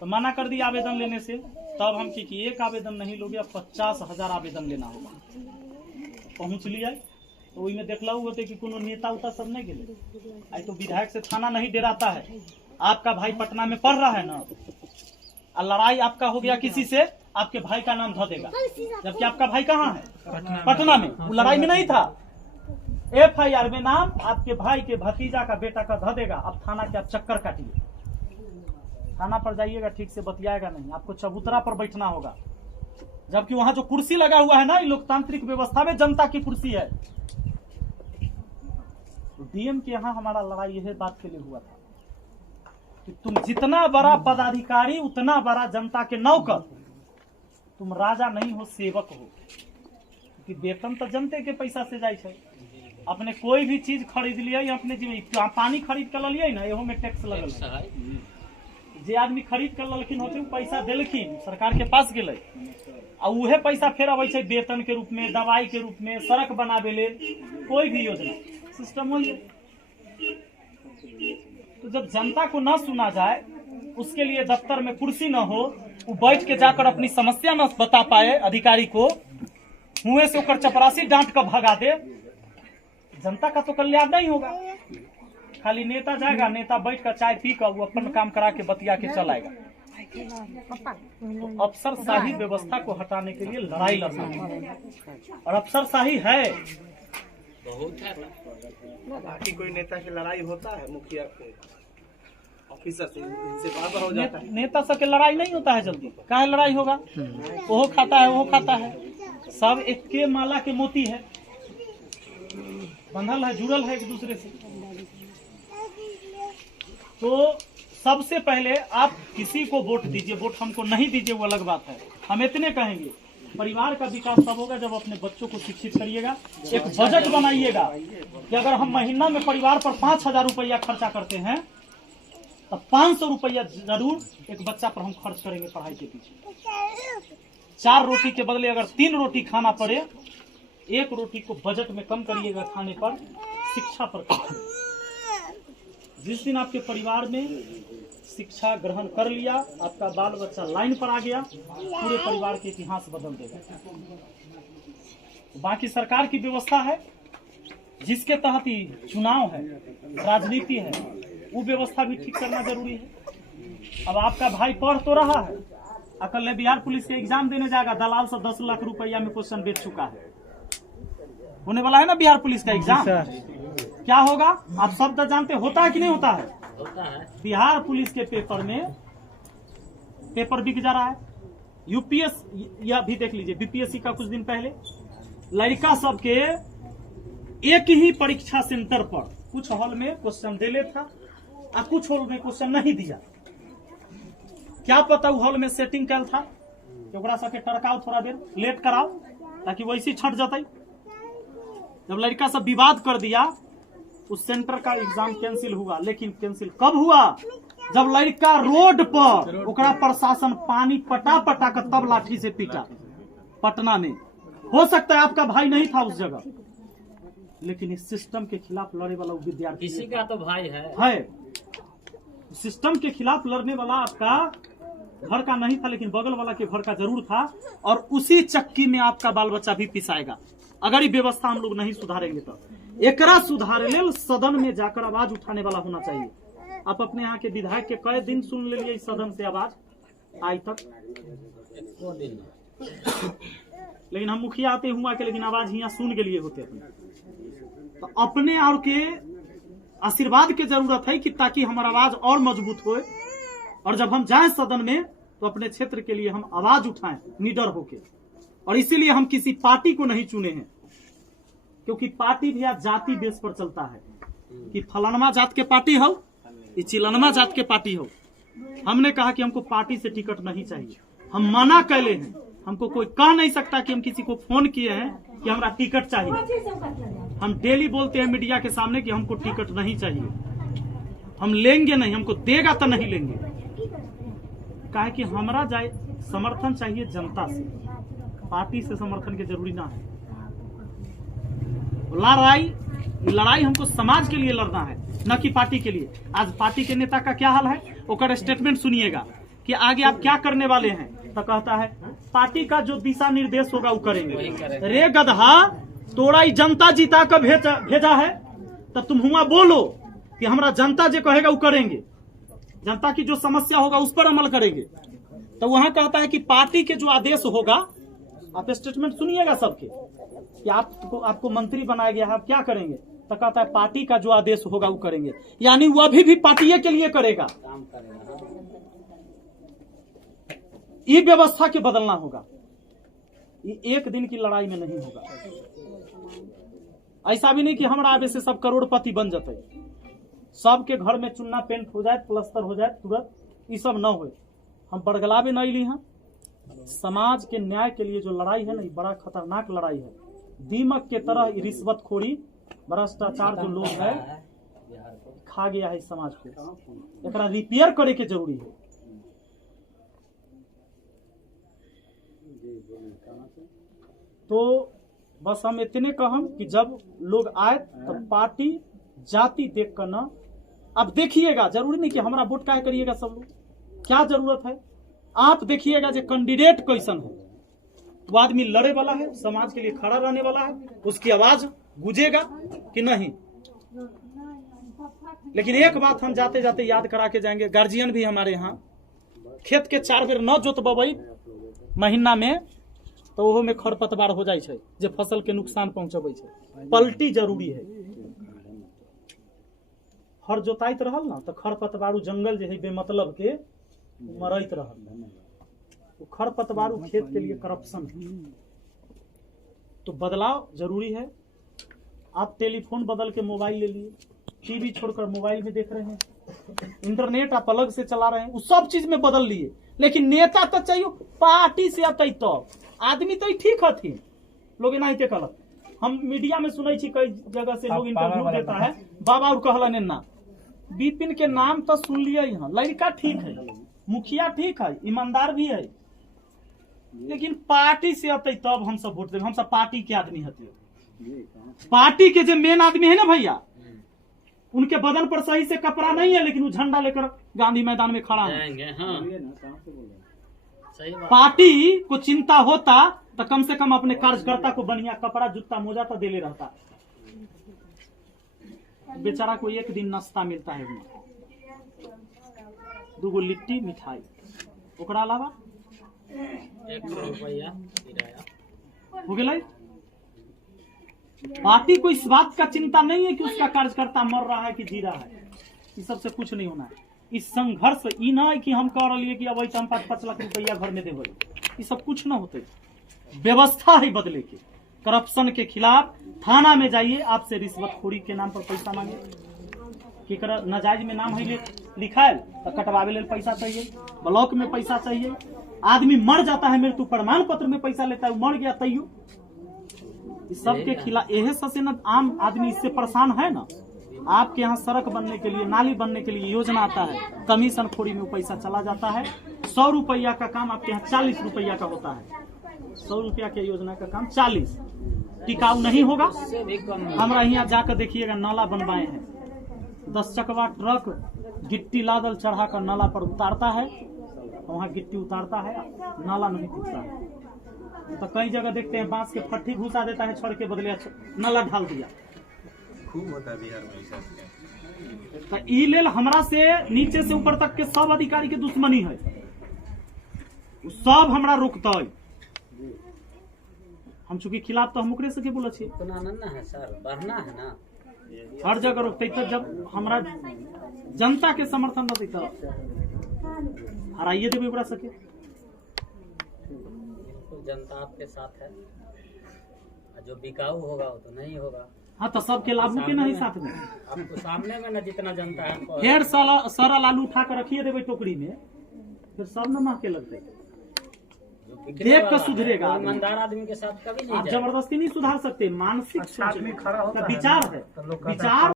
तो मना कर दिया आवेदन लेने से। तब हम कि एक आवेदन नहीं लोगे, अब 50,000 आवेदन लेना होगा। पहुँच लिया तो वही में देखला होते कि कोनो नेता उता सब नहीं गए। आई तो विधायक से थाना नहीं डराता है। आपका भाई पटना में पढ़ रहा है ना, और लड़ाई आपका हो गया किसी से, आपके भाई का नाम धो देगा, जबकि आपका भाई कहाँ है? पटना में। वो लड़ाई में नहीं था, FIR में नाम आपके भाई के भतीजा का बेटा का धो देगा। अब थाना के आप चक्कर काटिए, थाना पर जाइएगा, ठीक से बतियाएगा नहीं, आपको चबूतरा पर बैठना होगा। जबकि वहां जो कुर्सी लगा हुआ है ना, लोकतांत्रिक व्यवस्था में जनता की कुर्सी है। DM के यहाँ हमारा लड़ाई यही बात के लिए हुआ था कि तुम जितना बड़ा पदाधिकारी उतना बड़ा जनता के नौकर, तुम राजा नहीं हो, सेवक हो। क्योंकि वेतन तो जनते के पैसा से जाए छे। अपने कोई भी चीज खरीद लिया, अपने पानी खरीद कर लिया ना, एहो में टैक्स लगल है। जे आदमी खरीद कर ललखिन होते पैसा देलखिन, सरकार के पास गेलै, आ उहे पैसा फिर अबै छे वेतन के रूप में, दवाई के रूप में, सड़क बनावे ले, कोई भी योजना सिस्टम हो। तो जब जनता को न सुना जाए, उसके लिए दफ्तर में कुर्सी न हो, वो बैठ के जाकर अपनी समस्या न बता पाए अधिकारी को, मुंह से होकर चपरासी डांट कर भगा दे, जनता का तो कल्याण नहीं होगा। खाली नेता जाएगा, नेता बैठ कर चाय पी कर वो अपन काम करा के बतिया के चल आएगा। तो अफसरशाही व्यवस्था को हटाने के लिए लड़ाई लड़ना है, और अफसरशाही है बहुत है। बाकी कोई नेता की लड़ाई होता है, मुखिया के ऑफिसर से, इनसे बार हो जाता है। नेता से के लड़ाई नहीं होता है जल्दी, काहे लड़ाई होगा? वो खाता है, वो खाता है, सब एक के माला के मोती है, बंधल है, जुड़ल है एक दूसरे से। तो सबसे पहले आप किसी को वोट दीजिए, वोट हमको नहीं दीजिए वो अलग बात है। हम इतने कहेंगे, परिवार का विकास तब होगा जब अपने बच्चों को शिक्षित करिएगा। एक बजट बनाइएगा कि अगर हम महीना में परिवार पर 5,000 रुपया खर्चा करते हैं, तो 500 रुपया जरूर एक बच्चा पर हम खर्च करेंगे पढ़ाई के पीछे। 4 रोटी के बदले अगर 3 रोटी खाना पड़े, 1 रोटी को बजट में कम करिएगा खाने पर, शिक्षा पर खर्च। जिस दिन आपके परिवार में शिक्षा ग्रहण कर लिया, आपका बाल बच्चा लाइन पर आ गया, पूरे परिवार के इतिहास बदल देगा। बाकी सरकार की व्यवस्था है जिसके तहत ही चुनाव है, राजनीति है, वो व्यवस्था भी ठीक करना जरूरी है। अब आपका भाई पढ़ तो रहा है, कल बिहार पुलिस के एग्जाम देने जाएगा, दलाल से 10 लाख रुपया में क्वेश्चन बेच चुका है। होने वाला है ना बिहार पुलिस का एग्जाम, क्या होगा आप सब तो जानते, होता है कि नहीं होता है? होता है। बिहार पुलिस के पेपर में पेपर बिक जा रहा है। UPS या भी देख लीजिए, BPSC का कुछ दिन पहले लड़का सबके एक ही परीक्षा सेंटर पर कुछ हॉल में क्वेश्चन दे था और कुछ हॉल में क्वेश्चन नहीं दिया। क्या पता वो हॉल में सेटिंग कैल था, ओकरा सबके टरकाओ, थोड़ा देर लेट कराओ ताकि वैसे छट जाते। जब लड़का सब विवाद कर दिया, उस सेंटर का एग्जाम कैंसिल हुआ। लेकिन कैंसिल कब हुआ? जब लड़का रोड पर, ओकरा प्रशासन पानी पटा पटा कर तब लाठी से पीटा पटना में। हो सकता है आपका भाई नहीं था उस जगह, लेकिन इस सिस्टम के खिलाफ लड़ने वाला वो विद्यार्थी, किसी का तो भाई है। सिस्टम के खिलाफ लड़ने वाला आपका घर का नहीं था, लेकिन बगल वाला के घर का जरूर था। और उसी चक्की में आपका बाल बच्चा भी पिसाएगा अगर ये व्यवस्था हम लोग नहीं सुधारेंगे। तो एकरा सुधारे ले सदन में जाकर आवाज उठाने वाला होना चाहिए। आप अपने यहाँ के विधायक के कई दिन सुन ले लिए इस सदन से आवाज आज तक, लेकिन हम मुखिया आते हुआ के, लेकिन आवाज यहाँ सुन के लिए होते हैं। तो अपने और के आशीर्वाद की जरूरत है कि ताकि हमारा आवाज और मजबूत हो, और जब हम जाएं सदन में तो अपने क्षेत्र के लिए हम आवाज उठाएं निडर होके। और इसीलिए हम किसी पार्टी को नहीं चुने हैं, क्योंकि पार्टी भी आज जाति बेस पर चलता है कि फलानमा जात के पार्टी हो, ये चिलनमा जात के पार्टी हो। हमने कहा कि हमको पार्टी से टिकट नहीं चाहिए, हम मना कैले हैं। हमको कोई कह नहीं सकता कि हम किसी को फोन किए हैं कि हमारा टिकट चाहिए। हम डेली बोलते हैं मीडिया के सामने कि हमको टिकट नहीं चाहिए, हम लेंगे नहीं, हमको देगा तो नहीं लेंगे। काहे कि हमारा समर्थन चाहिए जनता से, पार्टी से समर्थन के जरूरी ना है। लड़ाई हमको समाज के लिए लड़ना है, न कि पार्टी के लिए। आज पार्टी के नेता का क्या हाल है, ओकर स्टेटमेंट सुनिएगा कि आगे आप क्या करने वाले हैं, तो कहता है पार्टी का जो दिशा निर्देश होगा वो करेंगे। रे गधा, तोड़ा ही जनता जीता कर भेजा है, तब तुम हुआ बोलो कि हमारा जनता जो कहेगा वो करेंगे, जनता की जो समस्या होगा उस पर अमल करेंगे। तो वहां कहता है कि पार्टी के जो आदेश होगा, आप स्टेटमेंट सुनिएगा सबके कि आपको मंत्री बनाया गया है, आप क्या करेंगे, तो कहता है पार्टी का जो आदेश होगा वो करेंगे, यानी वो अभी भी पार्टी के लिए करेगा। काम करेगा। ये व्यवस्था के बदलना होगा, ये एक दिन की लड़ाई में नहीं होगा। ऐसा भी नहीं कि हमारा आगे से सब करोड़पति बन जाते, सबके घर में चुन्ना पेंट हो जाए, प्लस्तर हो जाए तुरंत, ये सब न हो। हम बड़गलावे नहीं ली हैं। समाज के न्याय के लिए जो लड़ाई है ना, ये बड़ा खतरनाक लड़ाई है। दीमक के तरह रिश्वतखोरी, भ्रष्टाचार जो लोग है खा गया है इस समाज को, एकरा रिपेयर करे के जरूरी है। तो बस हम इतने कहम कि जब लोग आए तो पार्टी जाति देख कर ना, अब देखिएगा, जरूरी नहीं कि हमारा वोट काहे करिएगा सब लोग, क्या जरूरत है, आप देखिएगा जो कैंडिडेट कैसन है, वो आदमी लड़े वाला है, समाज के लिए खड़ा रहने वाला है, उसकी आवाज गूंजेगा कि नहीं। लेकिन एक बात हम जाते जाते याद करा के जाएंगे, गार्जियन भी हमारे यहाँ खेत के 4 बेर न जोतबई महीना में, तो ओहो में खरपतवार हो जाए छै, जे फसल के नुकसान पहुंचबे छै। पलटी जरूरी है। हर जोताइत रहल ना तो खरपतवारू जंगल जे है बेमतलब के मरैत रहल, वो खरपतवारू खेत के लिए करप्शन है। तो बदलाव जरूरी है। आप टेलीफोन बदल के मोबाइल ले लिए, टीवी छोड़कर मोबाइल में देख रहे हैं, इंटरनेट आप अलग से चला रहे हैं, वो सब चीज में बदल लिए। लेकिन नेता तो चाहिए, पार्टी से आते तो आदमी तो ठीक हथिन, लोग एना ही कहलक। हम मीडिया में सुनै छी कई जगह से लोग इंटरव्यू देता है, बाबा और कहलन ना, विपिन के नाम तो सुन लिया यहाँ, लड़का ठीक है, मुखिया ठीक है, ईमानदार भी है, लेकिन पार्टी से आते तब हम सब वोट देंगे। हम सब पार्टी के आदमी हथिन। पार्टी के जो मेन आदमी है ना भैया, उनके बदन पर सही से कपड़ा नहीं है, लेकिन वो झंडा लेकर गांधी मैदान में खड़ा है। हाँ। पार्टी को चिंता होता तो कम से कम अपने कार्यकर्ता को बढ़िया कपड़ा, जूता, मोजा तो देले रहता। बेचारा को एक दिन नाश्ता मिलता है, 2 लिट्टी मिठाई, ओकरा अलावा 1 रुपया किराया हो गया। पार्टी को इस बात का चिंता नहीं है कि उसका कार्यकर्ता मर रहा है कि जी रहा है, इस सबसे कुछ नहीं होना है। इस संघर्ष ई ना है कि हम कह रही है कि अब हम 5-5 लाख रुपया घर में देवे, ये सब कुछ ना होते। व्यवस्था है बदले के, करप्शन के खिलाफ थाना में जाइए, आपसे रिश्वतखोरी के नाम पर पैसा मांगे, कि नाजायज में नाम है लिखा है तो कटवावे ले पैसा चाहिए, ब्लॉक में पैसा चाहिए, आदमी मर जाता है मृत्यु प्रमाण पत्र में पैसा लेता है, मर गया तैयो। इस सब के खिलाफ यह सबसे न आम आदमी इससे परेशान है ना। आपके यहाँ सड़क बनने के लिए, नाली बनने के लिए योजना आता है, कमीशन खोरी में वो पैसा चला जाता है। 100 रुपया का काम आपके यहाँ 40 रुपया का होता है। 100 रुपया के योजना का काम 40 टिकाऊ नहीं होगा। हमारा यहाँ जाकर देखिएगा, नाला बनवाए हैं, 10 चकवा ट्रक गिट्टी लादल चढ़ा कर नाला पर उतारता है, वहाँ गिट्टी उतारता है, नाला नहीं टूटता है। तो कई जगह देखते हैं बांस के फट्टी घुसा देता है, छड़ के बदले नाला ढाल दिया। खूब होता है बिहार में। तो ई लेल हमरा से नीचे से ऊपर तक के सब अधिकारी के दुश्मनी है, सब हमरा रोकता है। हम चूंकि खिलाफ तो हम ओकरे से के बोले छे, उतना ना है सर, बढ़ना है ना, हर जगह रोकते। तो जब हमरा जनता के समर्थन न देता हराइए देवे ओकरा सके। तो जनता आपके साथ है, जो बिकाऊ होगा वो तो नहीं होगा। हाँ, तो सबके लाभू के नहीं साथ में, आपको सामने में ना जितना जनता है हमको ढेर सारा लालू उठा कर रखिए देवे टोकरी में, फिर सब न महके लगते। देख कर सुधरेगा। ईमानदार आदमी के साथ कभी नहीं आप जबरदस्ती नहीं सुधार सकते, मानसिक अच्छा आदमी खड़ा होता है, विचार है, विचार